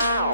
Ow.